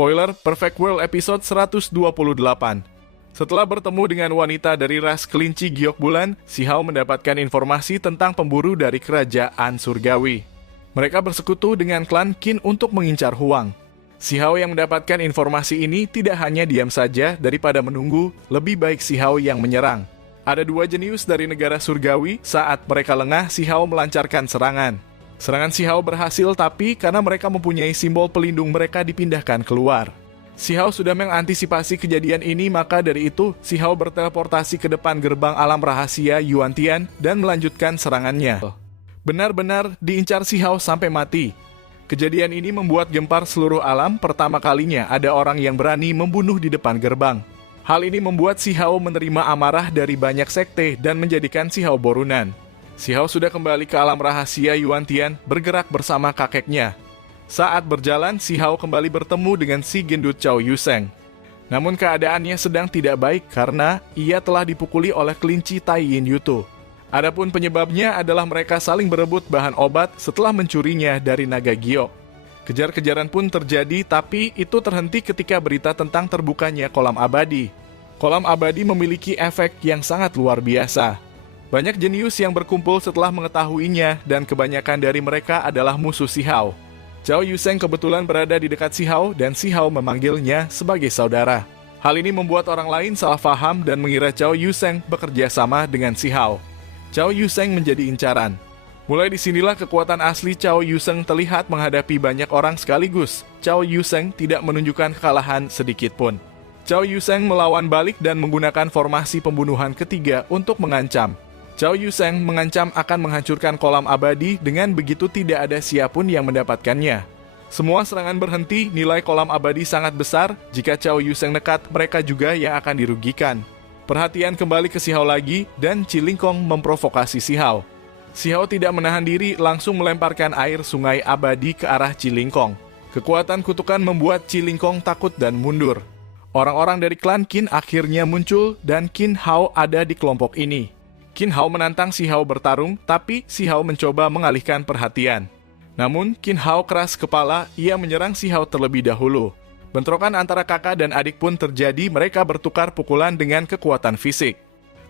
Spoiler, Perfect World episode 128. Setelah bertemu dengan wanita dari ras kelinci giok bulan, Si Hao mendapatkan informasi tentang pemburu dari kerajaan surgawi. Mereka bersekutu dengan klan Qin untuk mengincar Huang. Si Hao yang mendapatkan informasi ini tidak hanya diam saja daripada menunggu, lebih baik Si Hao yang menyerang. Ada dua jenius dari negara surgawi, saat mereka lengah, Si Hao melancarkan serangan. Serangan Si Hao berhasil, tapi karena mereka mempunyai simbol pelindung, mereka dipindahkan keluar. Si Hao sudah mengantisipasi kejadian ini, maka dari itu Si Hao berteleportasi ke depan gerbang alam rahasia Yuantian dan melanjutkan serangannya. Benar-benar diincar Si Hao sampai mati. Kejadian ini membuat gempar seluruh alam. Pertama kalinya ada orang yang berani membunuh di depan gerbang. Hal ini membuat Si Hao menerima amarah dari banyak sekte dan menjadikan Si Hao borunan. Si Hao sudah kembali ke alam rahasia Yuantian, bergerak bersama kakeknya. Saat berjalan, Si Hao kembali bertemu dengan si gendut Cao Yuseng. Namun keadaannya sedang tidak baik karena ia telah dipukuli oleh kelinci Tai Yin Yutu. Adapun penyebabnya adalah mereka saling berebut bahan obat setelah mencurinya dari naga giok. Kejar-kejaran pun terjadi, tapi itu terhenti ketika berita tentang terbukanya kolam abadi. Kolam abadi memiliki efek yang sangat luar biasa. Banyak jenius yang berkumpul setelah mengetahuinya, dan kebanyakan dari mereka adalah musuh Si Hao. Cao Yuseng kebetulan berada di dekat Si Hao, dan Si Hao memanggilnya sebagai saudara. Hal ini membuat orang lain salah paham dan mengira Cao Yuseng bekerja sama dengan Si Hao. Cao Yuseng menjadi incaran. Mulai disinilah kekuatan asli Cao Yuseng terlihat menghadapi banyak orang sekaligus. Cao Yuseng tidak menunjukkan kekalahan sedikit pun. Cao Yuseng melawan balik dan menggunakan formasi pembunuhan ketiga untuk mengancam. Cao Yuseng mengancam akan menghancurkan kolam abadi, dengan begitu tidak ada siapapun yang mendapatkannya. Semua serangan berhenti, nilai kolam abadi sangat besar, jika Cao Yuseng nekat, mereka juga yang akan dirugikan. Perhatian kembali ke Si Hao lagi, dan Cilingkong memprovokasi Si Hao. Si Hao tidak menahan diri, langsung melemparkan air sungai abadi ke arah Cilingkong. Kekuatan kutukan membuat Cilingkong takut dan mundur. Orang-orang dari klan Qin akhirnya muncul, dan Qin Hao ada di kelompok ini. Qin Hao menantang Si Hao bertarung, tapi Si Hao mencoba mengalihkan perhatian. Namun, Qin Hao keras kepala, ia menyerang Si Hao terlebih dahulu. Bentrokan antara kakak dan adik pun terjadi, mereka bertukar pukulan dengan kekuatan fisik.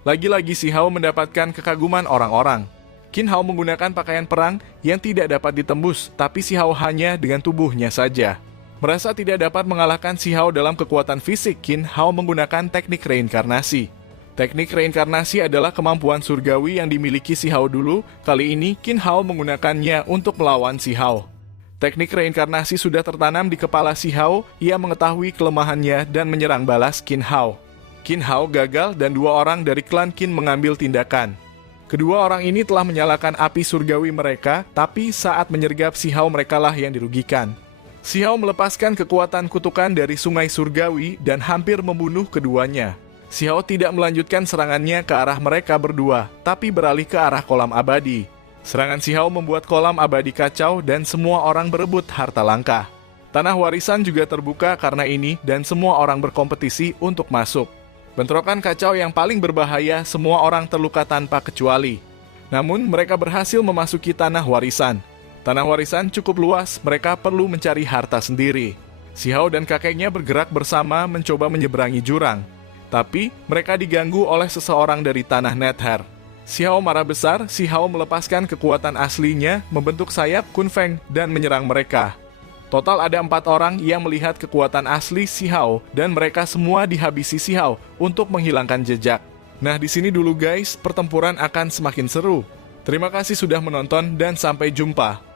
Lagi-lagi Si Hao mendapatkan kekaguman orang-orang. Qin Hao menggunakan pakaian perang yang tidak dapat ditembus, tapi Si Hao hanya dengan tubuhnya saja. Merasa tidak dapat mengalahkan Si Hao dalam kekuatan fisik, Qin Hao menggunakan teknik reinkarnasi. Teknik reinkarnasi adalah kemampuan surgawi yang dimiliki Si Hao dulu. Kali ini Qin Hao menggunakannya untuk melawan Si Hao. Teknik reinkarnasi sudah tertanam di kepala Si Hao. Ia mengetahui kelemahannya dan menyerang balas Qin Hao. Qin Hao gagal dan dua orang dari klan Qin mengambil tindakan. Kedua orang ini telah menyalakan api surgawi mereka, tapi saat menyergap Si Hao merekalah yang dirugikan. Si Hao melepaskan kekuatan kutukan dari sungai surgawi dan hampir membunuh keduanya. Si Hao tidak melanjutkan serangannya ke arah mereka berdua, tapi beralih ke arah kolam abadi. Serangan Si Hao membuat kolam abadi kacau dan semua orang berebut harta langka. Tanah warisan juga terbuka karena ini dan semua orang berkompetisi untuk masuk. Bentrokan kacau yang paling berbahaya, semua orang terluka tanpa kecuali. Namun mereka berhasil memasuki tanah warisan. Tanah warisan cukup luas, mereka perlu mencari harta sendiri. Si Hao dan kakeknya bergerak bersama mencoba menyeberangi jurang. Tapi mereka diganggu oleh seseorang dari tanah Nether. Si Hao marah besar, Si Hao melepaskan kekuatan aslinya, membentuk sayap Kunfeng dan menyerang mereka. Total ada 4 orang yang melihat kekuatan asli Si Hao, dan mereka semua dihabisi Si Hao untuk menghilangkan jejak. Nah, di sini dulu guys, pertempuran akan semakin seru. Terima kasih sudah menonton dan sampai jumpa.